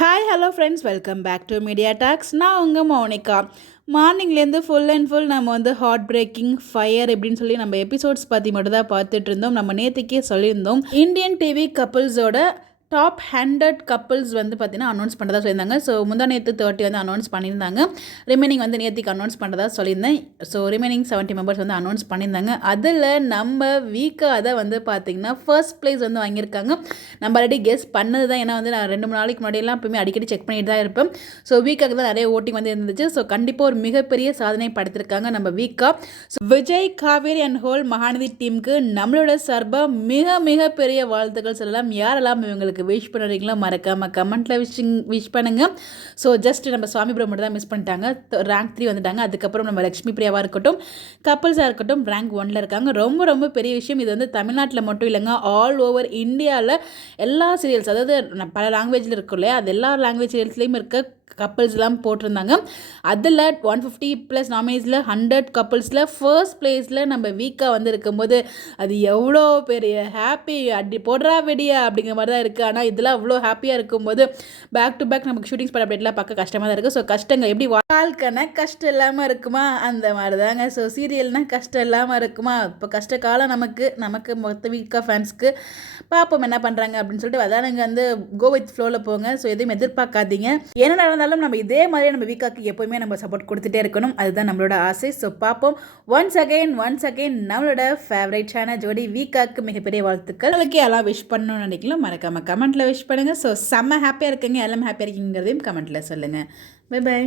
Hi hello friends, welcome back to media talks. நான் உங்கள் மௌனிகா. மார்னிங்லேருந்து ஃபுல் அண்ட் ஃபுல் நம்ம ஹார்ட் பிரேக்கிங் ஃபயர் எப்படின்னு சொல்லி நம்ம எபிசோட்ஸ் பற்றி மட்டும் தான் பார்த்துட்டு இருந்தோம். நம்ம நேற்றுக்கே சொல்லியிருந்தோம், இந்தியன் டிவி கப்புள்ஸோட டாப் 100 கப்புள்ஸ் பார்த்தீங்கன்னா அனௌன்ஸ் பண்ணுறதா சொல்லியிருந்தாங்க. ஸோ முந்தா நேற்று 30 அனௌன்ஸ் பண்ணியிருந்தாங்க. ரிமைனிங் நேற்றுக்கு அனௌன்ஸ் பண்ணுறதா சொல்லியிருந்தேன். ஸோ ரிமைனிங் 70 மெம்பர்ஸ் அனௌன்ஸ் பண்ணியிருந்தாங்க. அதில் நம்ம வீக்காக தான் பார்த்தீங்கன்னா ஃபர்ஸ்ட் ப்ளேஸ் வாங்கியிருக்காங்க. நம்ம ஆல்ரெடி கெஸ் பண்ணது தான். ஏன்னா நான் 2-3 நாளைக்கு முன்னாடியெல்லாம் எப்பவுமே அடிக்கடி செக் பண்ணிட்டு தான் இருப்பேன். ஸோ வீக்காக தான் நிறைய ஓட்டிங் இருந்துச்சு. ஸோ கண்டிப்பாக ஒரு மிகப்பெரிய சாதனை படுத்திருக்காங்க நம்ம வீக்கா. So Vijay, Kaveri and whole Mahanadi டீமுக்கு நம்மளோட சார்பாக மிகப்பெரிய வாழ்த்துக்கள் சொல்லலாம். யாரெல்லாம் இவங்களுக்கு விஷ் பண்ணுறீங்களோ மறக்காமல் கமெண்ட்டில் விஷ் பண்ணுங்கள். ஸோ ஜஸ்ட் நம்ம சுவாமி ப்ரோ மட்டும் தான் மிஸ் பண்ணிட்டாங்க. ரேங்க் 3 வந்துட்டாங்க. அதுக்கப்புறம் நம்ம லக்ஷ்மி பிரியாவாக இருக்கட்டும், கப்பல்ஸாக இருக்கட்டும், ரேங்க் 1 இருக்காங்க. ரொம்ப பெரிய விஷயம். இது தமிழ்நாட்டில் மட்டும் இல்லைங்க, ஆல் ஓவர் இந்தியாவில் எல்லா சீரியல்ஸ், அதாவது பல லாங்குவேஜில் இருக்கும் இல்லையா, அது எல்லா லாங்குவேஜ் சீரியல்ஸ்லேயும் இருக்க கப்புள்ஸ்லாம் போட்டிருந்தாங்க. அதில் 150+ நாமினேஸில் 100 கப்புள்ஸில் ஃபர்ஸ்ட் ப்ளேஸில் நம்ம வீக்காக இருக்கும்போது அது எவ்வளோ பெரிய ஹாப்பி, அடி போடுறா வெடியா அப்படிங்கிற மாதிரி தான் இருக்குது. ஆனால் இதெல்லாம் அவ்வளோ ஹாப்பியாக இருக்கும்போது பேக் டு பேக் நமக்கு ஷூட்டிங் ஸ்பாட் அப்டேட்லாம் பார்க்க கஷ்டமாக தான் இருக்குது. ஸோ கஷ்டங்கள் எப்படி வாழ்க்கைனா கஷ்டம் இல்லாமல் இருக்குமா, அந்த மாதிரி தாங்க. ஸோ சீரியல்னால் கஷ்டம் இல்லாமல் இருக்குமா, இப்போ கஷ்ட காலம் நமக்கு மொத்த வீக்காக ஃபேன்ஸ்க்கு. பார்ப்போம் என்ன பண்ணுறாங்க அப்படின்னு சொல்லிட்டு. அதான் நீங்கள் கோ வித் ஃப்ளோவில் போங்க. ஸோ எதுவும் எதிர்பார்க்காதீங்க. என்ன நடந்தாலும் நம்ம இதே மாதிரியே நம்ம வீக்காக்கு எப்போவுமே நம்ம சப்போர்ட் கொடுத்துட்டே இருக்கணும். அதுதான் நம்மளோட ஆசை. ஸோ பார்ப்போம். ஒன்ஸ் அகெயின் நம்மளோட ஃபேவரட் சேனல் ஜோடி வீக்காக்கு மிகப்பெரிய வாழ்த்துக்கள். அதுக்கு எல்லாம் விஷ் பண்ணணும்னு நினைக்கலாம், மறக்காம கமெண்ட்டில் விஷ் பண்ணுங்கள். ஸோ செம்ம ஹாப்பியாக இருக்குங்க, எல்லாம் ஹாப்பியாக இருக்கீங்கிறதையும் கமெண்ட்டில் சொல்லுங்கள். Bye by.